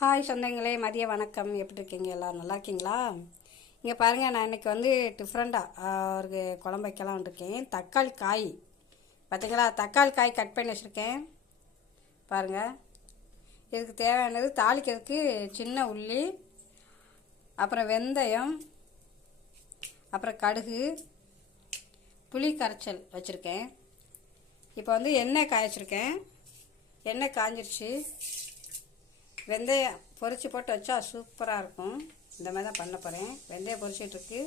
Hi சொந்தங்களே மதிய வணக்கம். எப்படி இருக்கீங்க? எல்லோரும் நல்லா இருக்கீங்களா? இங்கே பாருங்கள் நான் இன்றைக்கி வந்து டிஃப்ரெண்ட்டாக ஒரு குழம்பு வைக்கலாம் இருக்கேன். தக்காளி காய். பார்த்தீங்களா தக்காளி காய் கட் பண்ணி வச்சுருக்கேன். பாருங்கள் இதுக்கு தேவையானது தாளிக்கிறதுக்கு சின்ன உள்ளி அப்புறம் வெந்தயம் அப்புறம் கடுகு புளி கரைச்சல் வச்சுருக்கேன். இப்போ வந்து எண்ணெய் காய வச்சுருக்கேன். எண்ணெய் காஞ்சிருச்சு. வெந்தயம் பொரிச்சு போட்டு வச்சா சூப்பராக இருக்கும். இந்த மாதிரி தான் பண்ண போகிறேன் வெந்தயம் பொறிச்சிட்ருக்கு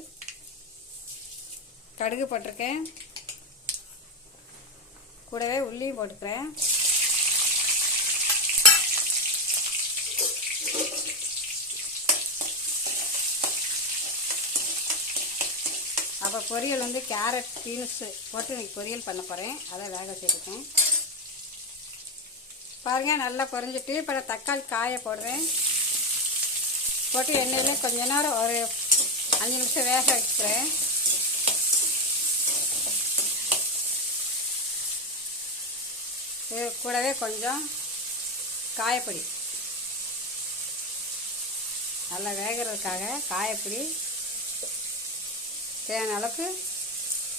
கடுகு போட்டிருக்கேன். கூடவே உள்ளியும் போட்டுக்கிறேன். அப்போ பொரியல் வந்து கேரட் பீன்ஸு போட்டு இன்றைக்கி பொரியல் பண்ண போகிறேன் அதை வேக வச்சுருக்கேன் பாருங்கள் நல்லா குறைஞ்சிட்டு இப்போ நான் தக்காளி காய போடுறேன். போட்டு எண்ணெயிலே கொஞ்ச நேரம் ஒரு அஞ்சு நிமிஷம் வேக வைக்கிறேன் இது கூடவே கொஞ்சம் காயப்பொடி. நல்லா வேகிறதுக்காக காயப்பொடி தேவையான அளவுக்கு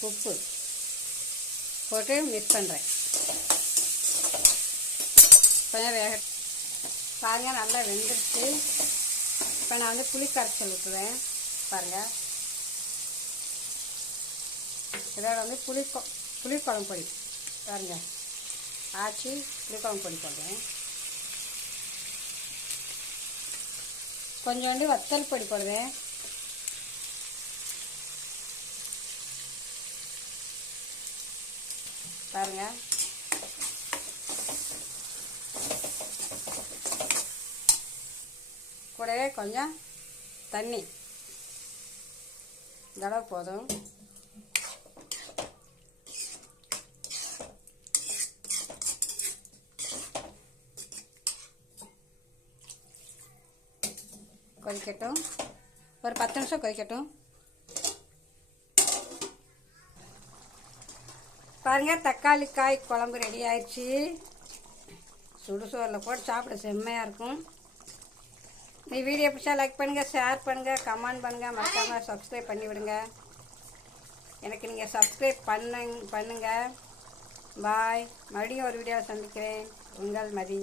உப்பு போட்டு மிக்ஸ் பண்ணுறேன் கொஞ்சம் வேக பாருங்கள் நல்லா வெந்துருச்சு. இப்போ நான் வந்து புளி கரைச்சல் ஊற்றுவேன் பாருங்கள் இதோட வந்து புளி புளிக்குழம்பு பொடி. பாருங்க. ஆச்சி புளிக்குழம்பு பொடி போடுறேன். கொஞ்சோண்டு வத்தல் பொடி போடுவேன் பாருங்கள் கூடவே கொஞ்சம் தண்ணி. தடவை போதும். கொதிக்கட்டும். ஒரு பத்து நிமிஷம் கொதிக்கட்டும். பாருங்க தக்காளி காய் குழம்பு ரெடி ஆயிடுச்சு. சுடுசோரில் போட்டு சாப்பிட செம்மையாக இருக்கும். இந்த வீடியோ பிடிச்சா லைக் பண்ணுங்கள் ஷேர் பண்ணுங்கள் கமெண்ட் பண்ணுங்கள் மறக்காமல் சப்ஸ்கிரைப் பண்ணி விடுங்க எனக்கு நீங்கள் சப்ஸ்கிரைப் பண்ணுங் பண்ணுங்கள் பாய் மறுபடியும் ஒரு வீடியோவை சந்திக்கிறேன். உங்கள் மதி.